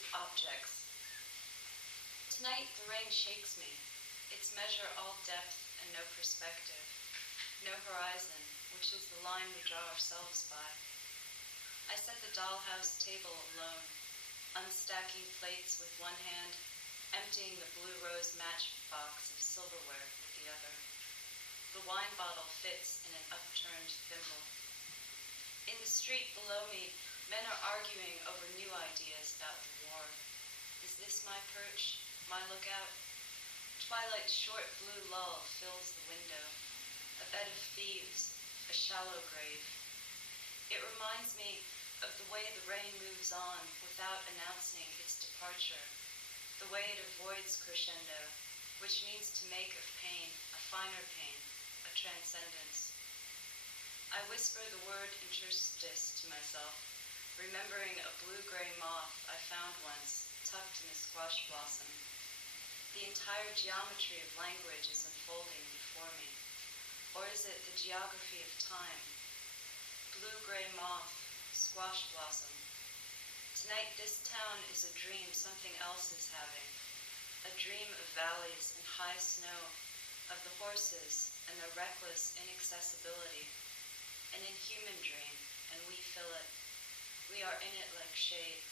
with objects. Tonight the rain shakes me, its measure all depth and no perspective, no horizon, which is the line we draw ourselves by. I set the dollhouse table alone, unstacking plates with one hand, emptying the blue rose matchbox of silverware with the other. The wine bottle fits in an upturned thimble. In the street below me, men are arguing over new ideas about the war. Is this my perch, my lookout? Twilight's short blue lull fills the window. A bed of thieves, a shallow grave. It reminds me of the way the rain moves on without announcing its departure, the way it avoids crescendo, which means to make of pain a finer pain, a transcendence. I whisper the word interstice to myself, remembering a blue-gray moth I found once, tucked in a squash blossom. The entire geometry of language is unfolding before me. Or is it the geography of time? Blue-gray moth, squash blossom. Tonight this town is a dream something else is having. A dream of valleys and high snow, of the horses and their reckless inaccessibility. An inhuman dream, and we fill it. We are in it like shade.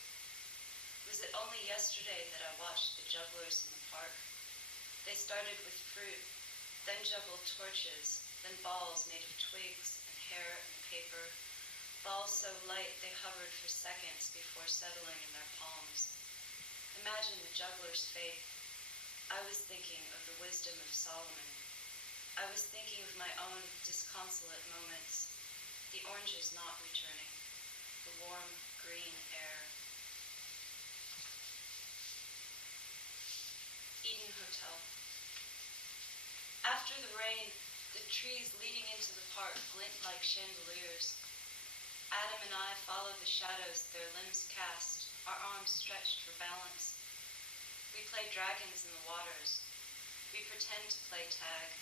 Was it only yesterday that I watched the jugglers in the park? They started with fruit, then juggled torches, then balls made of twigs and hair and paper, balls so light they hovered for seconds before settling in their palms. Imagine the juggler's faith. I was thinking of the wisdom of Solomon. I was thinking of my own disconsolate moments. The oranges not returning, the warm green air. Eden Hotel. After the rain, the trees leading into the park glint like chandeliers. Adam and I follow the shadows their limbs cast, our arms stretched for balance. We play dragons in the waters. We pretend to play tag.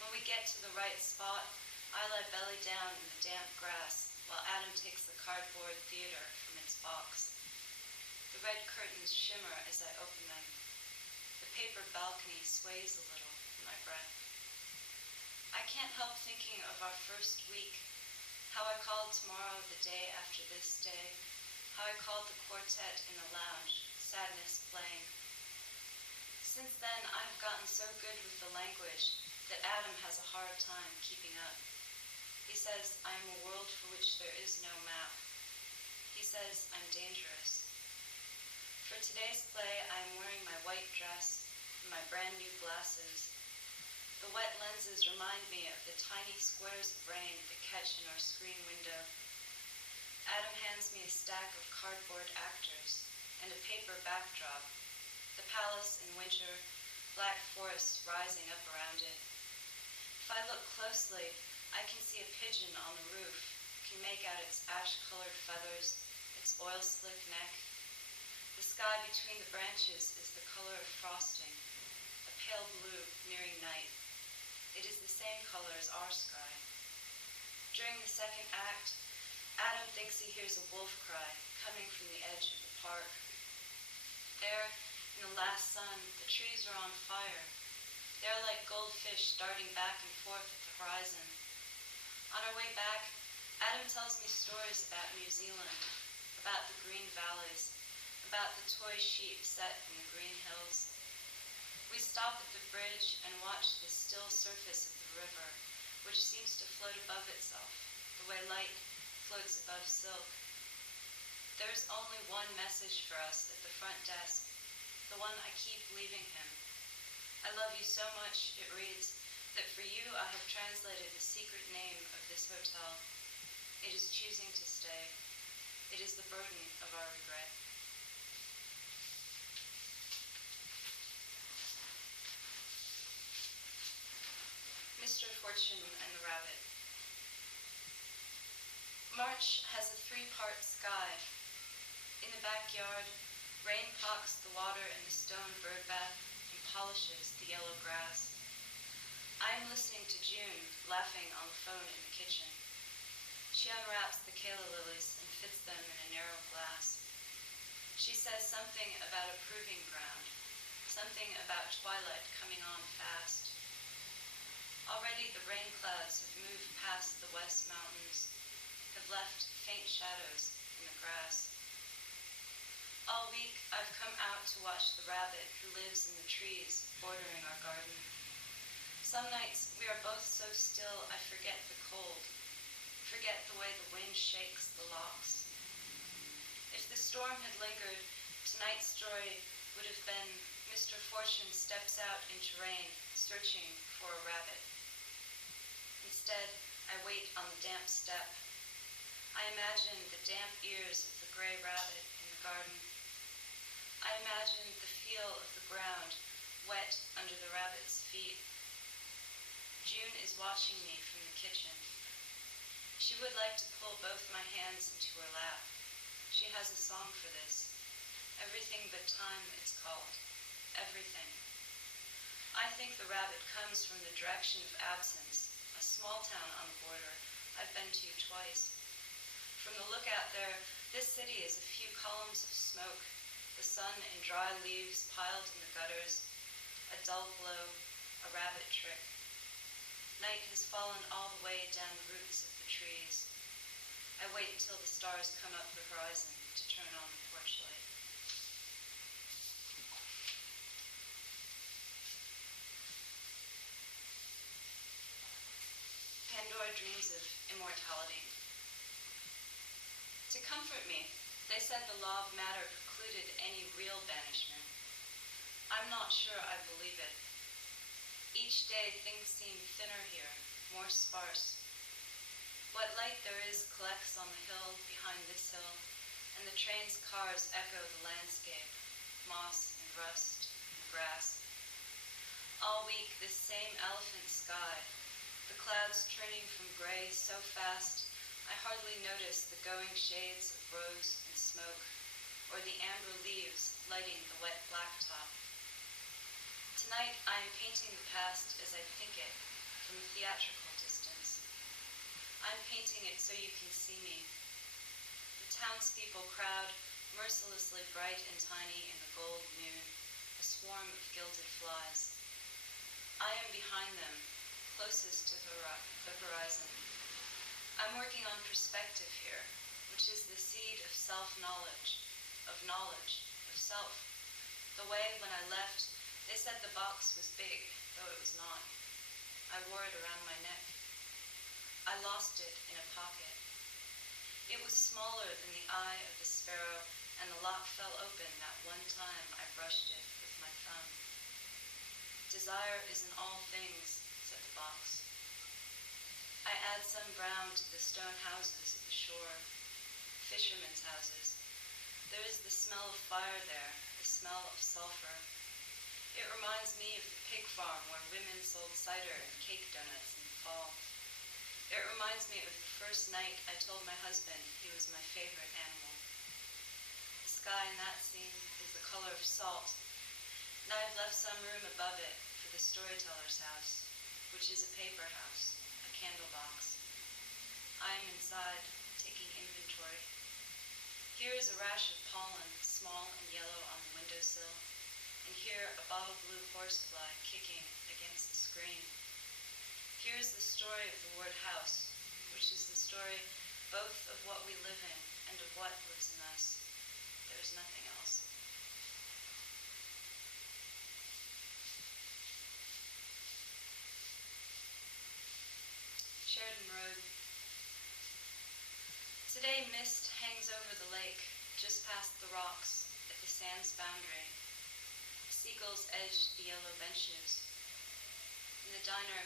When we get to the right spot, I lie belly down in the damp grass while Adam takes the cardboard theater from its box. The red curtains shimmer as I open them. The paper balcony sways a little in my breath. I can't help thinking of our first week, how I called tomorrow the day after this day, how I called the quartet in the lounge, sadness playing. Since then, I've gotten so good with the language that Adam has a hard time keeping up. He says I am a world for which there is no map. He says I'm dangerous. For today's play, I am wearing my white dress and my brand new glasses. The wet lenses remind me of the tiny squares of rain that catch in our screen window. Adam hands me a stack of cardboard actors and a paper backdrop. The palace in winter, black forests rising up around it. If I look closely, I can see a pigeon on the roof, can make out its ash-colored feathers, its oil-slick neck. The sky between the branches is the color of frosting, a pale blue nearing night. It is the same color as our sky. During the second act, Adam thinks he hears a wolf cry coming from the edge of the park. There, in the last sun, the trees are on fire. They are like goldfish darting back and forth at the horizon. On our way back, Adam tells me stories about New Zealand, about the green valleys, about the toy sheep set in the green hills. We stop at the bridge and watch the still surface of the river, which seems to float above itself, the way light floats above silk. There is only one message for us at the front desk, the one I keep leaving him. I love you so much, it reads, that for you I have translated the secret name of this hotel. It is choosing to stay. It is the burden of our regret. Mr. Fortune and the Rabbit. March has a three-part sky. In the backyard, rain pocks the water in the stone birdbath and polishes the yellow grass. I am listening to June laughing on the phone in the kitchen. She unwraps the calla lilies and fits them in a narrow glass. She says something about a proving ground, something about twilight coming on fast. Already the rain clouds have moved past the west mountains, have left faint shadows in the grass. All week I've come out to watch the rabbit who lives in the trees bordering our garden. Some nights we are both so still I forget the cold, forget the way the wind shakes the locks. If the storm had lingered, tonight's story would have been Mr. Fortune steps out into rain, searching for a rabbit. Instead, I wait on the damp step. I imagine the damp ears of the gray rabbit in the garden. I imagine the feel of the ground, wet under the rabbit's feet. June is watching me from the kitchen. She would like to pull both my hands into her lap. She has a song for this. Everything but time, it's called. Everything. I think the rabbit comes from the direction of Absence, a small town on the border I've been to twice. From the lookout there, this city is a few columns of smoke, the sun in dry leaves piled in the gutters, a dull glow, a rabbit trick. Night has fallen all the way down the roots of the trees. I wait until the stars come up the horizon to turn on the porch light. Pandora dreams of immortality. To comfort me, they said the law of matter precluded any real banishment. I'm not sure I believe it. Each day things seem thinner here, more sparse. What light there is collects on the hill behind this hill, and the train's cars echo the landscape, moss and rust and grass. All week this same elephant sky, the clouds turning from gray so fast I hardly notice the going shades of rose and smoke, or the amber leaves lighting the wet blacktop. Tonight I am painting the past as I think it, from a theatrical distance. I'm painting it so you can see me. The townspeople crowd, mercilessly bright and tiny in the gold noon, a swarm of gilded flies. I am behind them, closest to the horizon. I'm working on perspective here, which is the seed of self-knowledge, of self. The way, when I left, they said the box was big, though it was not. I wore it around my neck. I lost it in a pocket. It was smaller than the eye of the sparrow, and the lock fell open that one time I brushed it with my thumb. Desire is in all things, said the box. I add some brown to the stone houses of the shore, fishermen's houses. There is the smell of fire there, the smell of sulfur. It reminds me of the pig farm where women sold cider and cake donuts in the fall. It reminds me of the first night I told my husband he was my favorite animal. The sky in that scene is the color of salt, and I've left some room above it for the storyteller's house, which is a paper house, a candle box. I am inside, taking inventory. Here is a rash of pollen, small and yellow on the windowsill, and here a bottle blue horsefly kicking against the screen. Here is the story of the word house, which is the story both of what we live in and of what lives in us. There is nothing else. Sheridan Road. Today mist hangs over the lake, just past the rocks, at the sand's boundary. Seagulls edge the yellow benches. In the diner,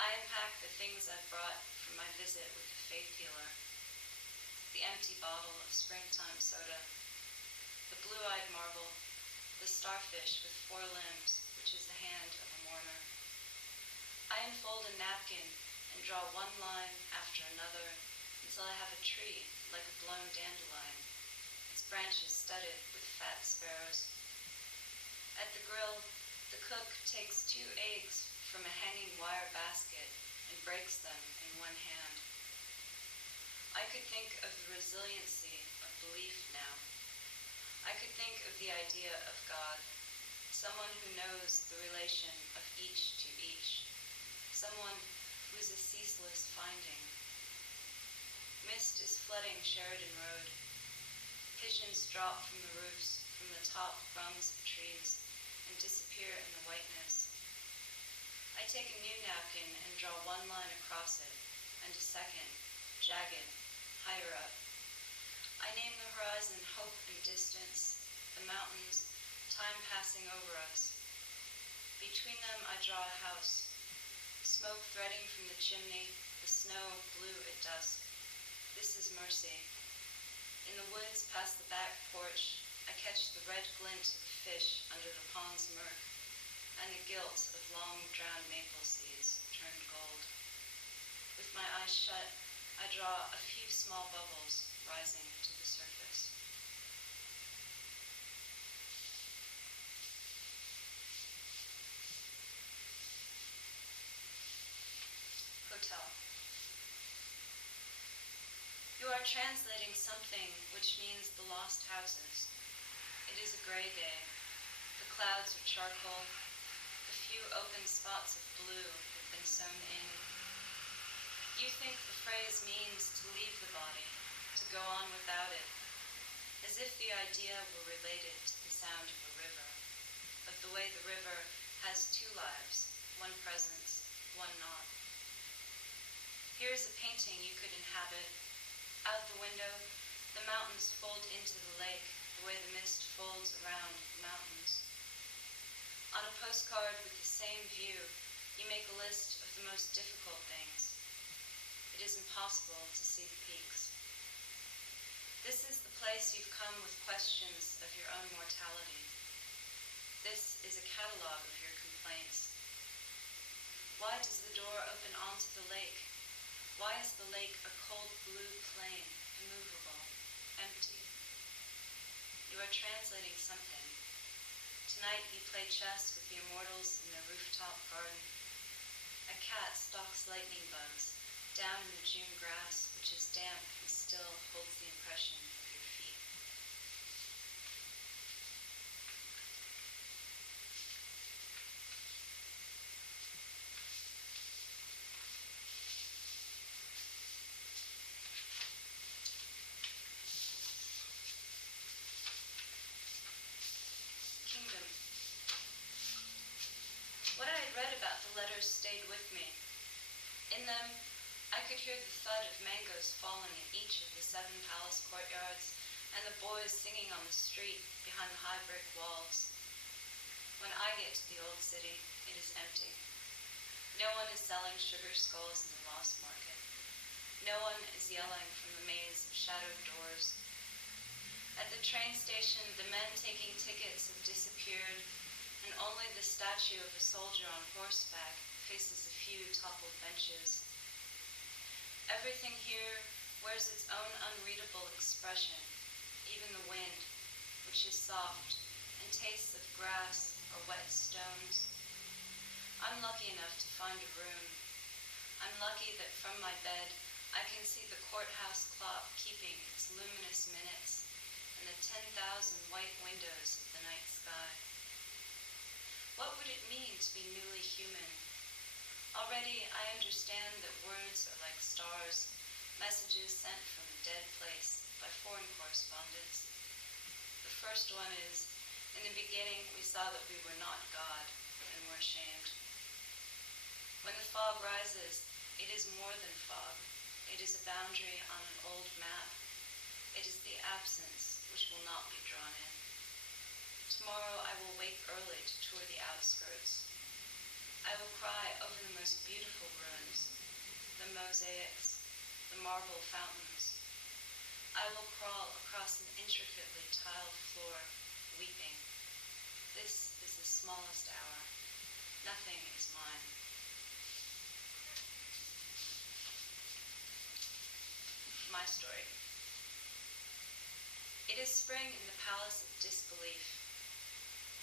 I unpack the things I've brought from my visit with the faith healer. The empty bottle of springtime soda, the blue-eyed marble, the starfish with 4 limbs, which is the hand of a mourner. I unfold a napkin and draw one line after another until I have a tree like a blown dandelion, its branches studded with fat sparrows. At the grill, the cook takes 2 eggs from a hanging wire basket and breaks them in one hand. I could think of the resiliency of belief now. I could think of the idea of God, someone who knows the relation of each to each, someone who is a ceaseless finding. Mist is flooding Sheridan Road. Pigeons drop from the roofs, from the top rungs of trees, and disappear in the whiteness. I take a new napkin and draw one line across it, and a second, jagged, higher up. I name the horizon hope and distance, the mountains, time passing over us. Between them I draw a house, smoke threading from the chimney, the snow blue at dusk. This is mercy. In the woods past the back porch, I catch the red glint of fish under the pond's murk, and the gilt of long drowned maple seeds turned gold. With my eyes shut, I draw a few small bubbles rising to the surface. Hotel. You are translating something which means the lost houses. It is a gray day. The clouds are charcoal. The few open spots of blue have been sewn in. You think the phrase means to leave the body, to go on without it, as if the idea were related to the sound of a river, of the way the river has two lives, one presence, one not. Here is a painting you could inhabit. Out the window, the mountains fold into the lake, the way the mist folds around the mountains. On a postcard with the same view, you make a list of the most difficult things. It is impossible to see the peaks. This is the place you've come with questions of your own mortality. This is a catalog of your complaints. Why does the door open onto the lake? Why is the lake a cold blue plain, immovable, empty? You are translating something. Tonight you play chess with the immortals in their rooftop garden. A cat stalks lightning bugs down in the June grass, which is damp and still holds the impression of your feet. Kingdom. What I had read about the letters stayed with me. In them, I could hear the thud of mangoes falling in each of the 7 palace courtyards, and the boys singing on the street behind the high brick walls. When I get to the old city, it is empty. No one is selling sugar skulls in the lost market. No one is yelling from the maze of shadowed doors. At the train station, the men taking tickets have disappeared, and only the statue of a soldier on horseback faces a few toppled benches. Everything here wears its own unreadable expression, even the wind, which is soft and tastes of grass or wet stones. I'm lucky enough to find a room. I'm lucky that from my bed I can see the courthouse clock keeping its luminous minutes and the 10,000 white windows of the night sky. What would it mean to be newly human? Already I understand that words are like stars, messages sent from a dead place by foreign correspondents. The first one is, in the beginning we saw that we were not God and were ashamed. When the fog rises, it is more than fog. It is a boundary on an old map. It is the absence which will not be drawn in. Tomorrow I will wake early to tour the outskirts. I will cry over the most beautiful ruins, the mosaics, the marble fountains. I will crawl across an intricately tiled floor, weeping. This is the smallest hour. Nothing is mine. My story. It is spring in the Palace of Disbelief.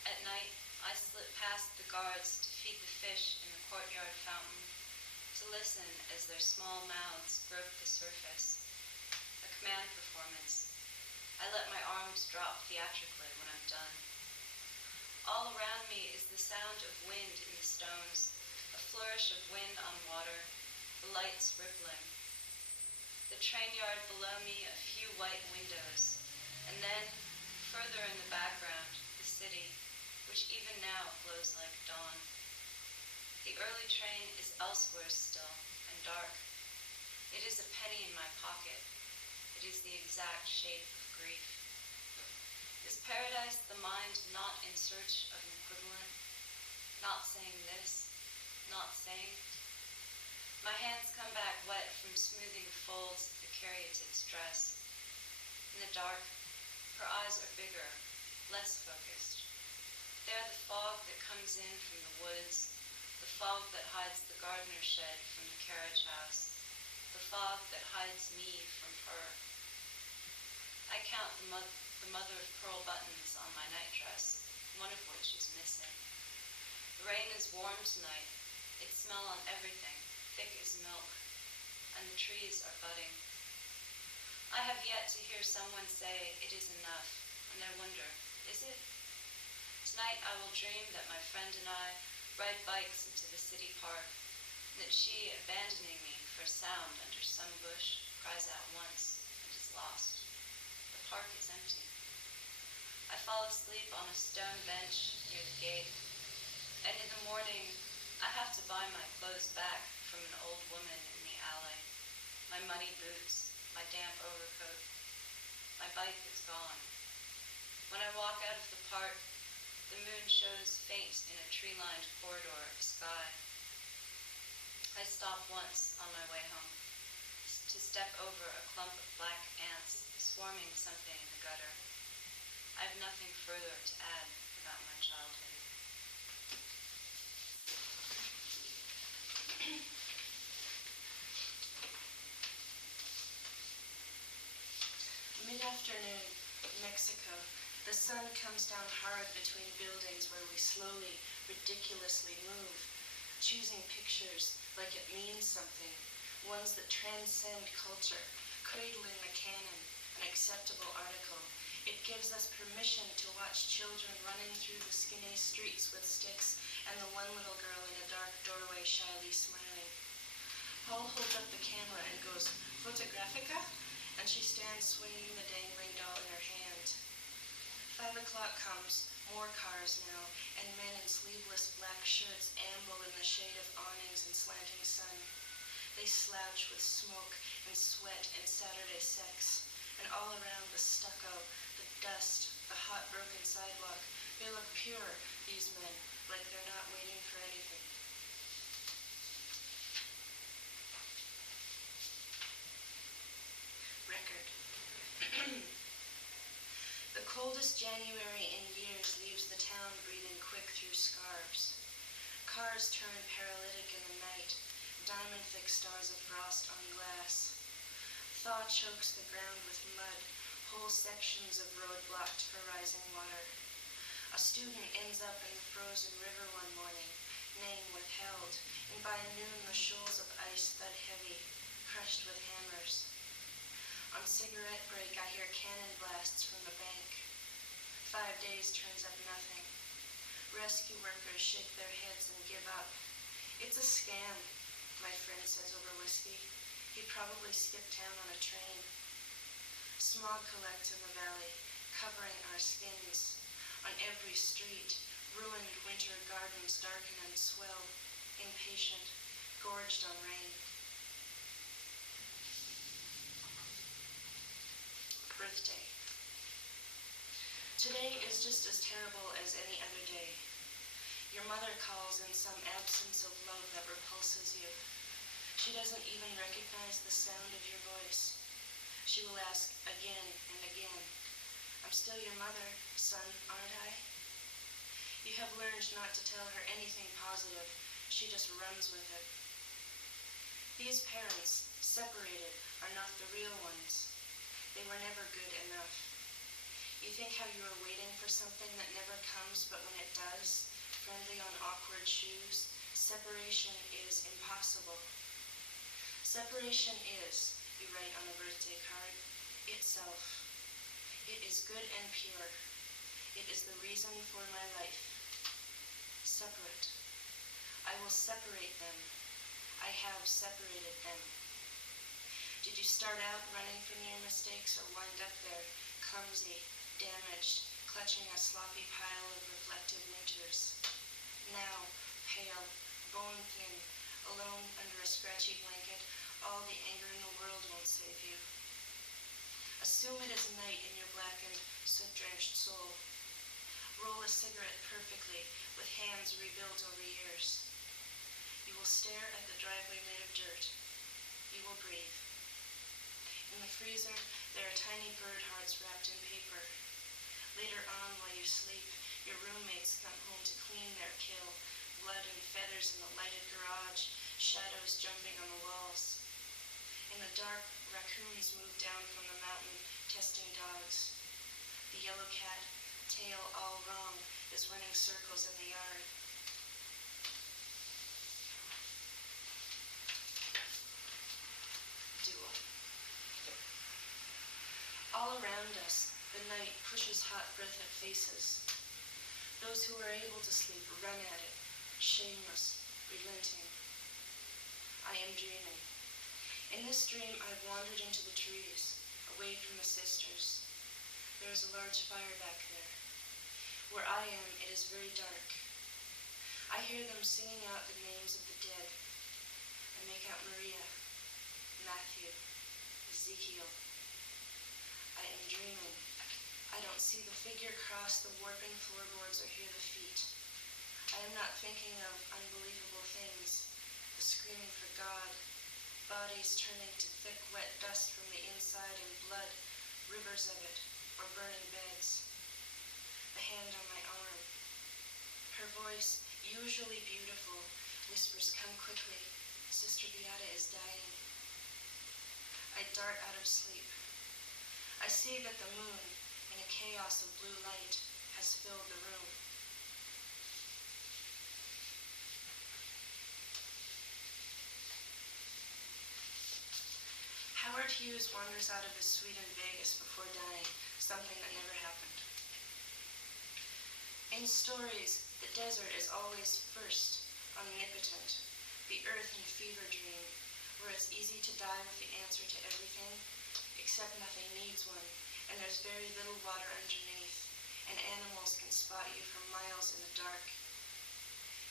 At night, I slip past the guards to feed the fish in the courtyard fountain, to listen as their small mouths broke the surface. A command performance. I let my arms drop theatrically when I'm done. All around me is the sound of wind in the stones, a flourish of wind on water, the lights rippling. The train yard below me, a few white windows, and then, further in the background, the city, which even now glows like dawn. The early train is elsewhere still, and dark. It is a penny in my pocket. It is the exact shape of grief. Is paradise the mind not in search of an equivalent? Not saying this, not saying? My hands come back wet from smoothing the folds of the caryatid's dress. In the dark, her eyes are bigger, less focused. They are the fog that comes in from the woods, the fog that hides the gardener's shed from the carriage house, the fog that hides me from her. I count the mother of pearl buttons on my nightdress, one of which is missing. The rain is warm tonight. It smells on everything, thick as milk, and the trees are budding. I have yet to hear someone say it is enough, and I wonder, is it? Tonight I will dream that my friend and I ride bikes into the city park, and that she, abandoning me for sound under some bush, cries out once and is lost. The park is empty. I fall asleep on a stone bench near the gate, and in the morning I have to buy my clothes back from an old woman in the alley. My muddy boots, my damp overcoat. My bike is gone. When I walk out of the park, the moon shows faint in a tree-lined corridor of sky. I stop once on my way home to step over a clump of black ants swarming something in the gutter. I have nothing further to add about my childhood. Mid-afternoon, Mexico. The sun comes down hard between buildings where we slowly, ridiculously move, choosing pictures like it means something, ones that transcend culture, cradling the canon, an acceptable article. It gives us permission to watch children running through the skinny streets with sticks and the one little girl in a dark doorway shyly smiling. Paul holds up the camera and goes, "Photographica?" And she stands swinging the dangling doll in her hand. 5 o'clock comes, more cars now, and men in sleeveless black shirts amble in the shade of awnings and slanting sun. They slouch with smoke and sweat and Saturday sex, and all around the stucco, the dust, the hot broken sidewalk, they look pure, these men, like they're not waiting for anything. Record. The coldest January in years leaves the town breathing quick through scarves. Cars turn paralytic in the night, diamond-thick stars of frost on glass. Thaw chokes the ground with mud, whole sections of road blocked for rising water. A student ends up in the frozen river one morning, name withheld, and by noon the shoals of ice thud heavy, crushed with hammers. On cigarette break, I hear cannon blasts from the bank. 5 days turns up nothing. Rescue workers shake their heads and give up. It's a scam, my friend says over whiskey. He probably skipped town on a train. Smog collects in the valley, covering our skins. On every street, ruined winter gardens darken and swell, impatient, gorged on rain. Birthday. Today is just as terrible as any other day. Your mother calls in some absence of love that repulses you. She doesn't even recognize the sound of your voice. She will ask again and again, "I'm still your mother, son, aren't I?" You have learned not to tell her anything positive. She just runs with it. These parents, separated, are not the real ones. They were never good enough. You think how you are waiting for something that never comes, but when it does, friendly on awkward shoes, separation is impossible. Separation is, you write on a birthday card, itself. It is good and pure. It is the reason for my life. Separate. I will separate them. I have separated them. Did you start out running from your mistakes or wind up there, clumsy, damaged, clutching a sloppy pile of reflective winters? Now, pale, bone-thin, alone under a scratchy blanket, all the anger in the world won't save you. Assume it is night in your blackened, soot-drenched soul. Roll a cigarette perfectly, with hands rebuilt over years. You will stare at the driveway made of dirt. You will breathe. In the freezer, there are tiny bird hearts wrapped in paper. Later on, while you sleep, your roommates come home to clean their kill, blood and feathers in the lighted garage, shadows jumping on the walls. In the dark, raccoons move down from the mountain, testing dogs. The yellow cat, tail all wrong, is running circles in the yard. Duo. All around us, the night pushes hot breath at faces. Those who are able to sleep run at it, shameless, relenting. I am dreaming. In this dream, I've wandered into the trees, away from the sisters. There is a large fire back there. Where I am, it is very dark. I hear them singing out the names of the dead. I make out Maria, Matthew, Ezekiel. I am dreaming. I don't see the figure cross the warping floorboards or hear the feet. I am not thinking of unbelievable things, the screaming for God, bodies turning to thick, wet dust from the inside and blood, rivers of it, or burning beds. The hand on my arm. Her voice, usually beautiful, whispers, "Come quickly. Sister Beata is dying." I dart out of sleep. I see that the moon, in a chaos of blue light, has filled the room. Howard Hughes wanders out of his suite in Vegas before dying, something that never happened. In stories, the desert is always first, omnipotent, the earth in fever dream, where it's easy to die with the answer to everything, except nothing needs one, and there's very little water underneath, and animals can spot you from miles in the dark.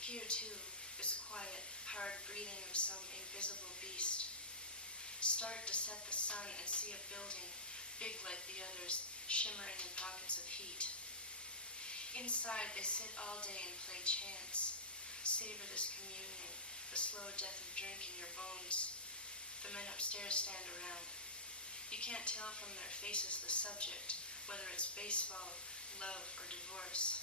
Here, too, is quiet, hard breathing of some invisible beast. Start to set the sun and see a building, big like the others, shimmering in pockets of heat. Inside, they sit all day and play chants. Savor this communion, the slow death of drink in your bones. The men upstairs stand around. You can't tell from their faces the subject, whether it's baseball, love, or divorce.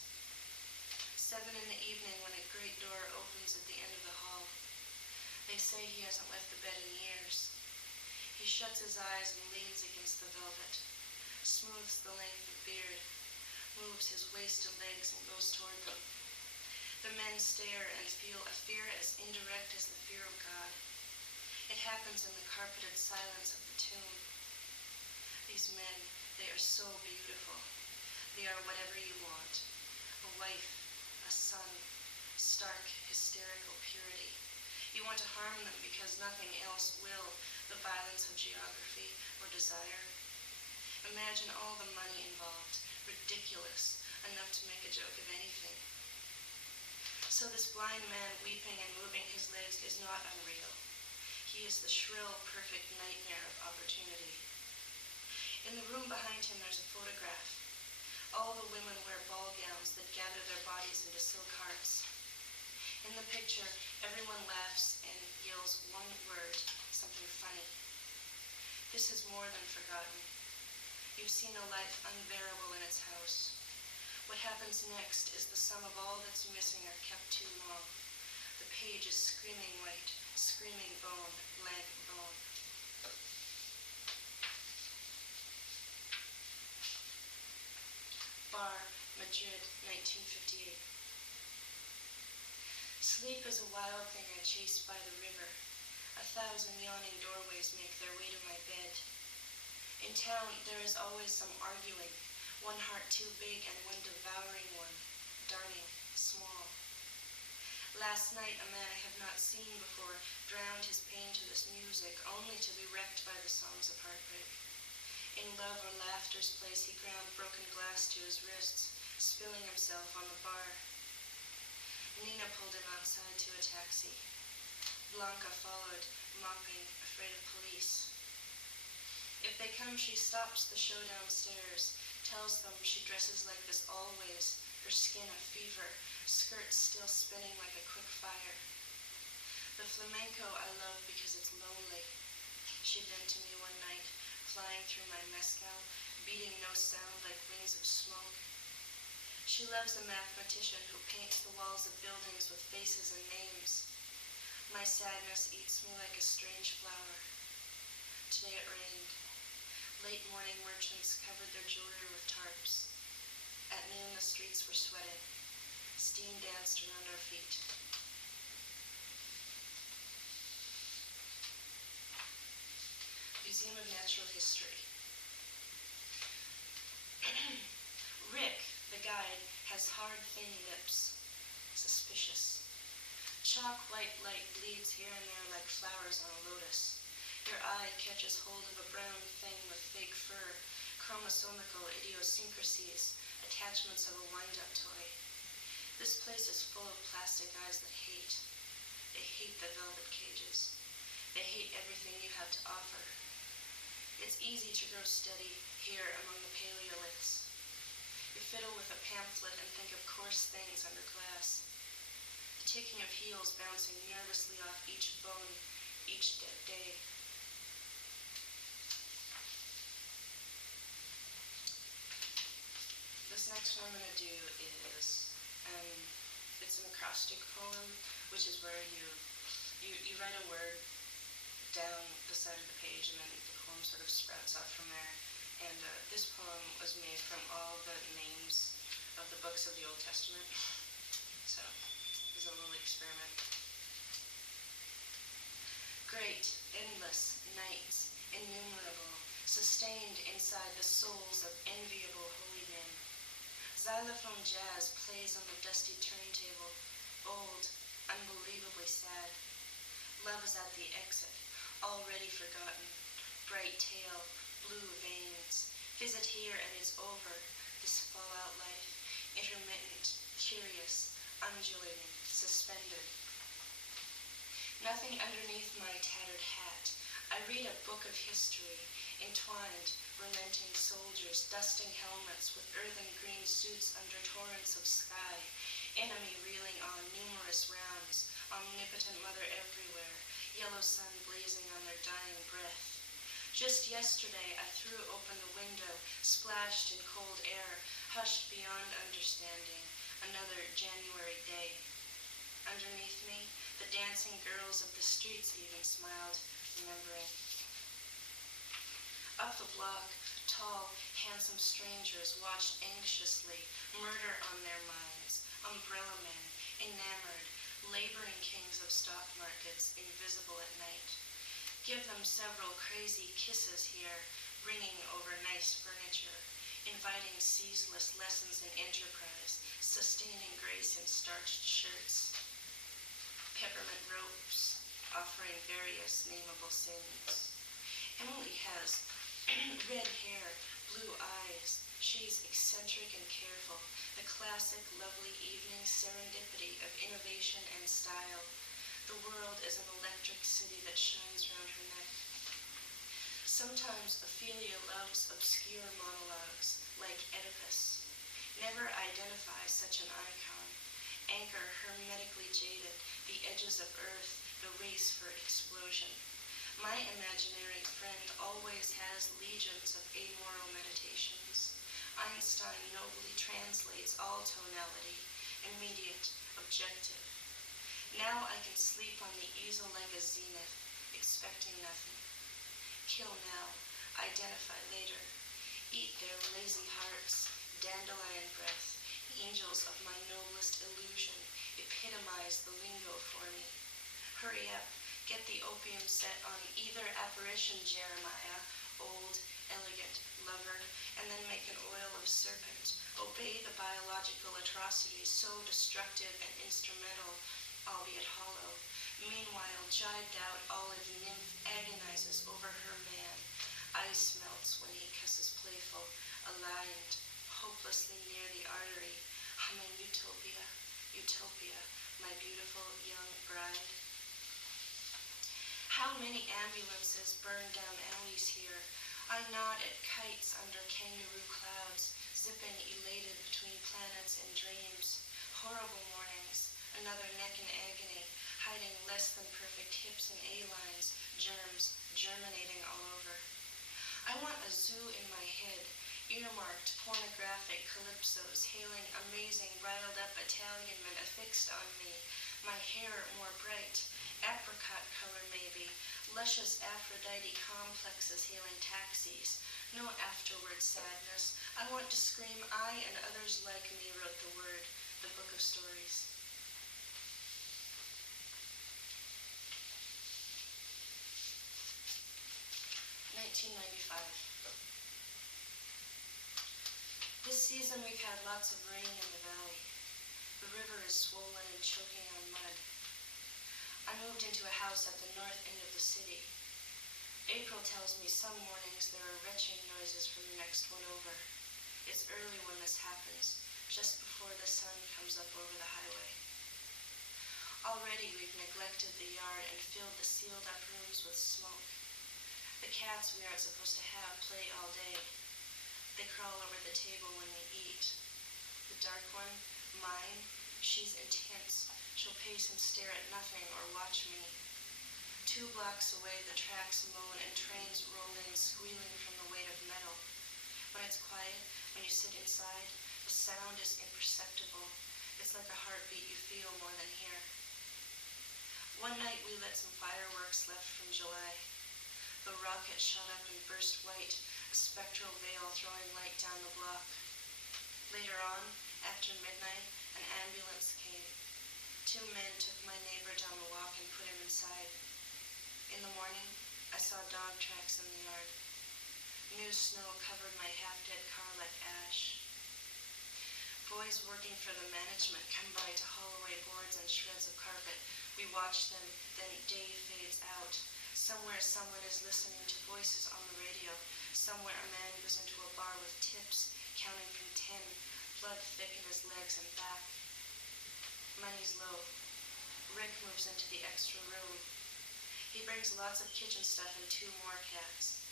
7 in the evening when a great door opens at the end of the hall. They say he hasn't left the bed in years. He shuts his eyes and leans against the velvet, smooths the length of beard, moves his waist to legs and goes toward them. The men stare and feel a fear as indirect as the fear of God. It happens in the carpeted silence of the tomb. These men, they are so beautiful. They are whatever you want. A wife, a son, stark, hysterical purity. You want to harm them because nothing else will, the violence of geography or desire. Imagine all the money involved, ridiculous, enough to make a joke of anything. So this blind man weeping and moving his legs is not unreal. He is the shrill, perfect nightmare of opportunity. In the room behind him there's a photograph. All the women wear ball gowns that gather their bodies into silk hearts. In the picture, everyone laughs and yells one word, something funny. This is more than forgotten. You've seen a life unbearable in its house. What happens next is the sum of all that's missing or kept too long. The page is screaming white, screaming bone, blank bone. Bar, Madrid, 1958. Sleep is a wild thing I chased by the river. 1,000 yawning doorways make their way to my bed. In town, there is always some arguing, one heart too big and one devouring one, darning, small. Last night, a man I have not seen before drowned his pain to this music, only to be wrecked by the songs of heartbreak. In love or laughter's place, he ground broken glass to his wrists, spilling himself on the bar. Nina pulled him outside to a taxi. Blanca followed, mopping, afraid of police. If they come, she stops the show downstairs, tells them she dresses like this always, her skin a fever, skirts still spinning like a quick fire. The flamenco I love because it's lonely, she'd been to me one night, flying through my mezcal, beating no sound like wings of smoke. She loves a mathematician who paints the walls of buildings with faces and names. My sadness eats me like a strange flower. Today it rained. Late morning merchants covered their jewelry with tarps. At noon the streets were sweating. Steam danced around our feet. Museum of Natural History. Rick, the guide, has hard, thin lips. Suspicious. Chalk white light bleeds here and there like flowers on a lotus. Your eye catches hold of a brown thing with fake fur, chromosomical idiosyncrasies, attachments of a wind-up toy. This place is full of plastic eyes that hate. They hate the velvet cages. They hate everything you have to offer. It's easy to grow steady here among the paleoliths. You fiddle with a pamphlet and think of coarse things under glass. The ticking of heels bouncing nervously off each bone, each dead day. This next one I'm going to do is, it's an acrostic poem, which is where you write a word down the side of the page and then the poem sort of sprouts off from there. And this poem was made from all the names of the books of the Old Testament. So it was a little experiment. Great, endless nights, innumerable, sustained inside the souls of enviable holy men. Xylophone jazz plays on the dusty turntable, old, unbelievably sad. Love is at the exit, already forgotten, bright tail, blue veins. Visit here and it's over, this fallout life, intermittent, curious, undulating, suspended. Nothing underneath my tattered hat. I read a book of history, entwined, relenting soldiers, dusting helmets with earthen green suits under torrents of sky, enemy reeling on numerous rounds, omnipotent mother everywhere, yellow sun blazing on their dying breath. Just yesterday I threw open the window, splashed in cold air, hushed beyond understanding, another January day. Underneath me, the dancing girls of the streets even smiled, remembering. Up the block, tall, handsome strangers watched anxiously, murder on their minds, umbrella men, enamored, laboring kings of stock markets, invisible at night. Give them several crazy kisses here, ringing over nice furniture, inviting ceaseless lessons in enterprise, sustaining grace in starched shirts. Peppermint ropes, offering various nameable sins. Emily has red hair, blue eyes. She's eccentric and careful, the classic lovely evening serendipity of innovation and style. The world is an electric city that shines round her neck. Sometimes Ophelia loves obscure monologues, like Oedipus. Never identify such an icon. Anchor hermetically jaded, the edges of earth, the race for explosion. My imaginary friend always has legions of amoral meditations. Einstein nobly translates all tonality, immediate, objective. Now I can sleep on the easel like a zenith, expecting nothing. Kill now, identify later. Eat their lazy hearts, dandelion breath, angels of my noblest illusion, epitomize the lingo for me. Hurry up, get the opium set on either apparition Jeremiah, old elegant lover, and then make an oil of serpent, obey the biological atrocities so destructive and instrumental, albeit hollow. Meanwhile, jibed out olive nymph agonizes over her man. Ice melts when he kisses playful, aligned, hopelessly near the artery, humming utopia, utopia, my beautiful young bride. How many ambulances burn down alleys here? I nod at kites under kangaroo clouds, zipping elated between planets and dreams. Horrible mornings, another neck in agony, hiding less than perfect hips and A-lines, germs germinating all over. I want a zoo in my head, earmarked pornographic calypsos, hailing amazing riled-up Italian men affixed on me, my hair more bright, apricot color maybe, luscious Aphrodite complexes hailing taxis, no afterward sadness. I want to scream, I and others like me wrote the word, the book of stories. (1995) This season we've had lots of rain in the valley. The river is swollen and choking on mud. I moved into a house at the north end of the city. April tells me some mornings there are retching noises from the next one over. It's early when this happens, just before the sun comes up over the highway. Already we've neglected the yard and filled the sealed-up rooms with smoke. The cats we aren't supposed to have play all day. They crawl over the table when we eat. The dark one, mine, she's intense. She'll pace and stare at nothing or watch me. 2 blocks away, the tracks moan and trains roll in, squealing from the weight of metal. When it's quiet, when you sit inside, the sound is imperceptible. It's like a heartbeat you feel more than hear. One night we lit some fireworks left from July. The rocket shot up and burst white, a spectral veil throwing light down the block. Later on, after midnight, an ambulance came. 2 men took my neighbor down the walk and put him inside. In the morning, I saw dog tracks in the yard. New snow covered my half-dead car like ash. Boys working for the management come by to haul away boards and shreds of carpet. We watch them, then day fades out. Somewhere someone is listening to voices on the radio. Somewhere a man goes into a bar with tips, counting from 10, blood thick in his legs and back. Money's low. Rick moves into the extra room. He brings lots of kitchen stuff and 2 more cats.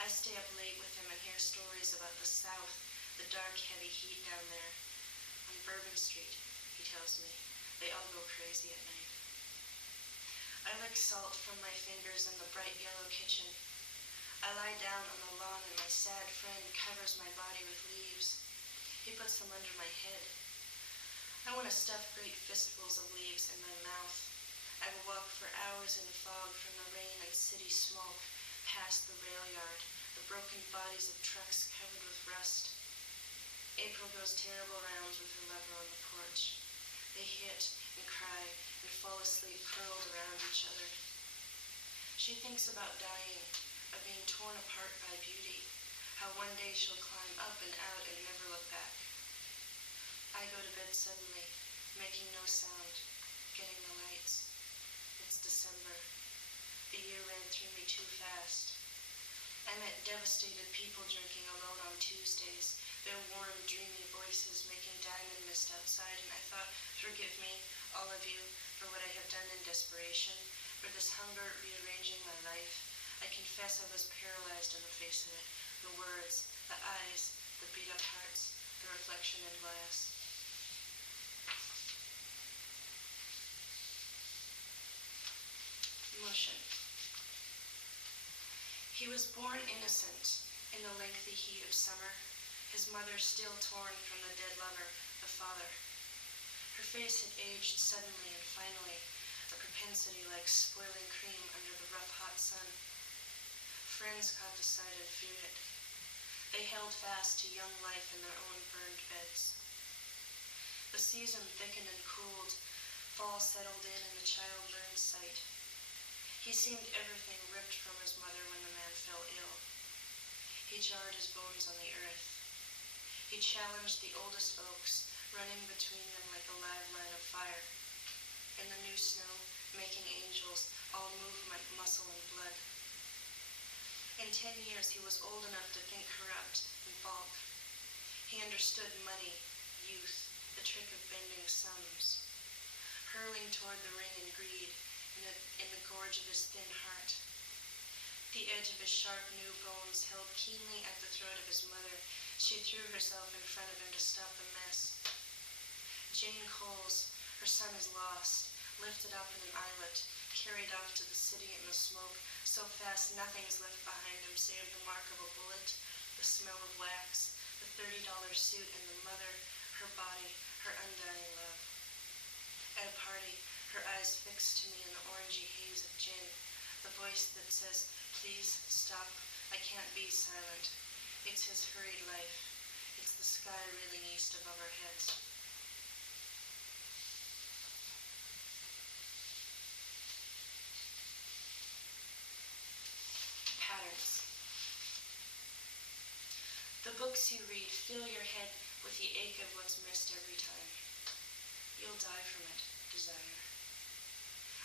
I stay up late with him and hear stories about the South, the dark, heavy heat down there. On Bourbon Street, he tells me, they all go crazy at night. I lick salt from my fingers in the bright yellow kitchen. I lie down on the lawn and my sad friend covers my body with leaves. He puts them under my head. I want to stuff great fistfuls of leaves in my mouth. I will walk for hours in fog from the rain and city smoke, past the rail yard, the broken bodies of trucks covered with rust. April goes terrible rounds with her lover on the porch. They hit and cry and fall asleep curled around each other. She thinks about dying, of being torn apart by beauty, how one day she'll climb up and out and never look back. I go to bed suddenly, making no sound, getting the lights. It's December. The year ran through me too fast. I met devastated people drinking alone on Tuesdays, their warm, dreamy voices making diamond mist outside, and I thought, forgive me, all of you, for what I have done in desperation, for this hunger rearranging my life. I confess I was paralyzed in the face of it, the words, the eyes, the beat-up hearts, the reflection in glass. Motion. He was born innocent in the lengthy heat of summer, his mother still torn from the dead lover, the father. Her face had aged suddenly and finally, a propensity like spoiling cream under the rough hot sun. Friends caught the sight and feared it. They held fast to young life in their own burned beds. The season thickened and cooled, fall settled in and the child learned sight. He seemed everything ripped from his mother when the man fell ill. He challenged the oldest oaks, running between them like a live line of fire. In the new snow, making angels, all movement, muscle, and blood. In 10 years, he was old enough to think corrupt and bulk. He understood money, youth, the trick of bending sums, hurling toward the ring in greed, in the gorge of his thin heart. The edge of his sharp new bones held keenly at the throat of his mother. She threw herself in front of him to stop the mess. Jane Coles, her son is lost, lifted up in an eyelet, carried off to the city in the smoke, so fast nothing's left behind him save the mark of a bullet, the smell of wax, the $30 suit, and the mother, her body, her undying love. At a party, her eyes fixed to me in the orangey haze of gin, the voice that says, "Please stop, I can't be silent." It's his hurried life. It's the sky reeling east above our heads. Patterns. The books you read fill your head with the ache of what's missed every time. You'll die from it, desire.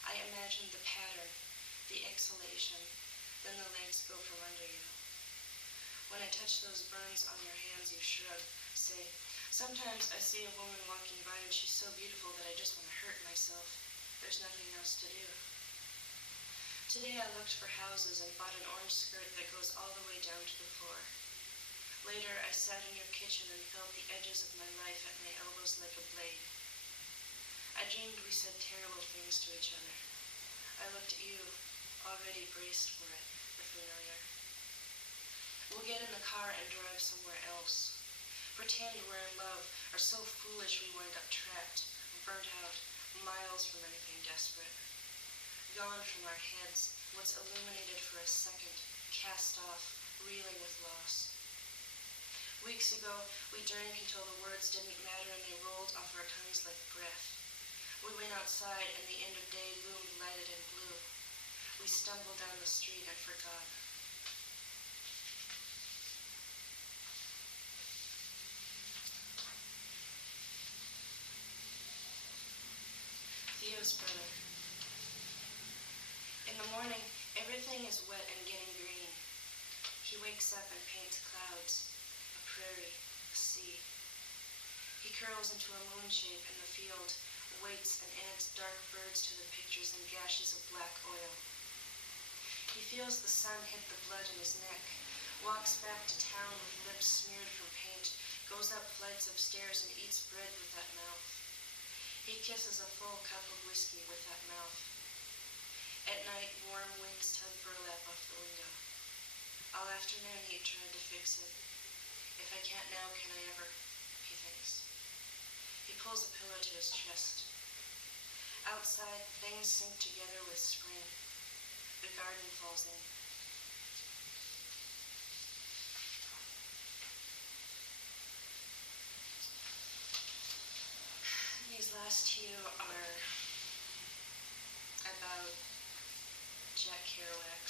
I imagine the pattern, the exhalation, then the legs go from under you. When I touch those burns on your hands, you shrug, say, "Sometimes I see a woman walking by and she's so beautiful that I just want to hurt myself. There's nothing else to do." Today I looked for houses and bought an orange skirt that goes all the way down to the floor. Later I sat in your kitchen and felt the edges of my life at my elbows like a blade. I dreamed we said terrible things to each other. I looked at you, already braced for it, the familiar. We'll get in the car and drive somewhere else. Pretend we're in love, are so foolish we wind up trapped, burnt out, miles from anything desperate. Gone from our heads, what's illuminated for a second, cast off, reeling with loss. Weeks ago, we drank until the words didn't matter and they rolled off our tongues like breath. We went outside and the end of day loomed lighted in blue. We stumbled down the street and forgot. Theo's brother. In the morning, everything is wet and getting green. He wakes up and paints clouds, a prairie, a sea. He curls into a moon shape in the field, waits and adds dark birds to the pictures and gashes of black oil. He feels the sun hit the blood in his neck, walks back to town with lips smeared from paint, goes up flights of stairs and eats bread with that mouth. He kisses a full cup of whiskey with that mouth. At night, warm winds tug burlap off the window. All afternoon he tried to fix it. If I can't now, can I ever? He thinks. He pulls a pillow to his chest. Outside, things sink together with spring. The garden falls in. These last two are about Jack Kerouac.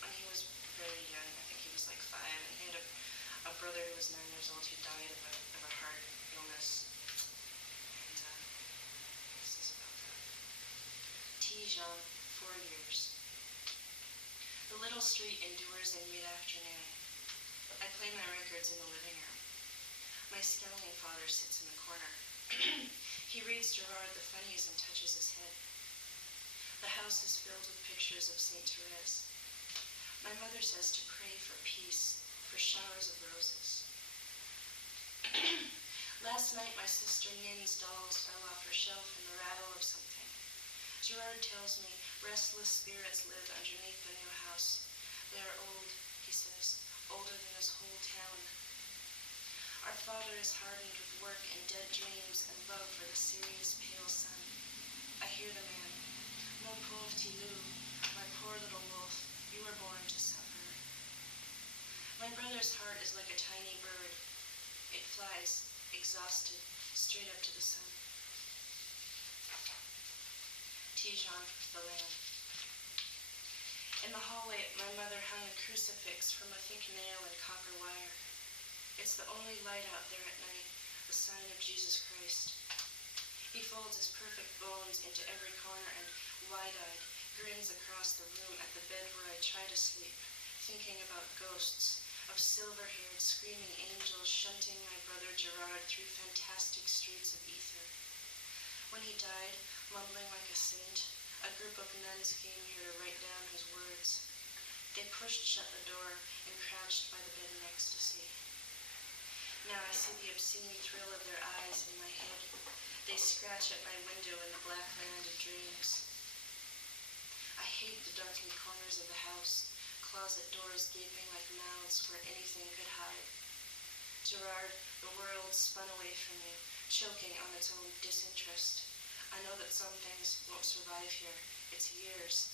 When he was very young, I think he was like 5, and he had a brother who was 9 years old who died of a heart illness. And this is about that. T. Jean, 4 years. The little street endures in mid-afternoon. I play my records in the living room. My skeleton father sits in the corner. He reads Gerard the Funnies and touches his head. The house is filled with pictures of St. Therese. My mother says to pray for peace, for showers of roses. Last night my sister Nin's dolls fell off her shelf in the rattle of something. Gerard tells me restless spirits live underneath the new house. They are old, he says, older than this whole town. Our father is hardened with work and dead dreams and love for the serious pale sun. I hear the man. Mon pauvre Tilou, my poor little wolf, you were born to suffer. My brother's heart is like a tiny bird. It flies, exhausted, straight up to the sun. T. Jean, the land. In In the hallway, my mother hung a crucifix from a thick nail and copper wire. It's the only light out there at night, the sign of Jesus Christ. He folds his perfect bones into every corner and, wide-eyed, grins across the room at the bed where I try to sleep, thinking about ghosts, of silver-haired, screaming angels shunting my brother Gerard through fantastic streets of ether. When he died, mumbling like a saint, a group of nuns came here to write down his words. They pushed shut the door and crouched by the bed in ecstasy. Now I see the obscene thrill of their eyes in my head. They scratch at my window in the black land of dreams. I hate the darkened corners of the house, closet doors gaping like mouths where anything could hide. Gerard, the world spun away from you, choking on its own disinterest. I know that some things won't survive here. It's years,